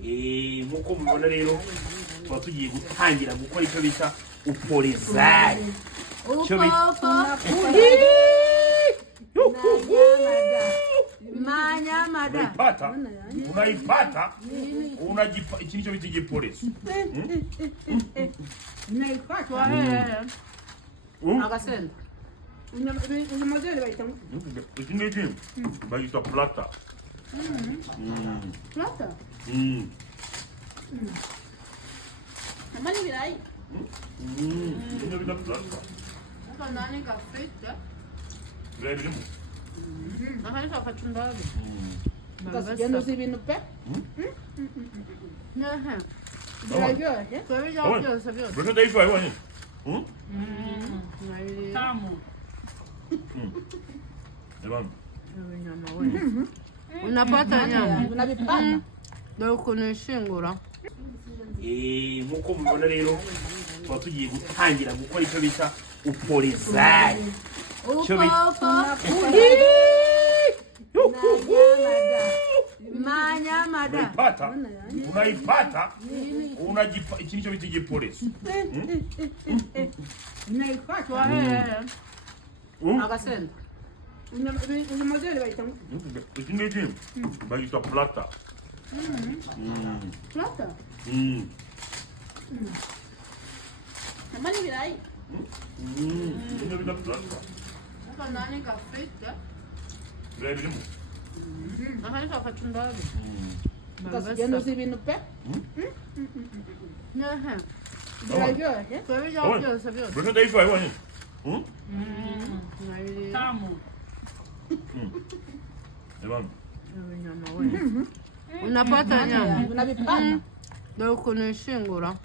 nk'uko mubibona rero tuba tugiye gutangira gukora icyo bita upolizayi. Unaipata iki nicyo bita igipolisi. Agasenda. Iki ngiki bayita plata. Plata? Amani ibirayi? Nicyo bita plata. Nani gafite? Ibirayi birimo. Aha ni kacumbari. Genda uzi ibintu pe? Aha. Biraryoshye. Kubirya byose byose. Bwana ndaifa wewe. Tamu. Jamani. Nyama wewe. Unapata nyama? Unabipata? Ndio kunishingura. Nk'uko mubibona rero tuba tugiye gutangira gukora icyo bita upolizayi. Unaipata iki nicyo bita igipolisi. Agasenda. Iki ngiki bayita plata. Plata? Amani ibirayi? Nicyo bita plata. Nani gafite? Ibirayi birimo. Aha ni kacumbari. Genda uzi ibintu pe? Aha. Biraryoshye. Kubirya byose byose. Bwana ndaifa wewe. Tamu. Jamani. Nyama wewe. Unapata nyama? Unabipata? Ndio kunishingura.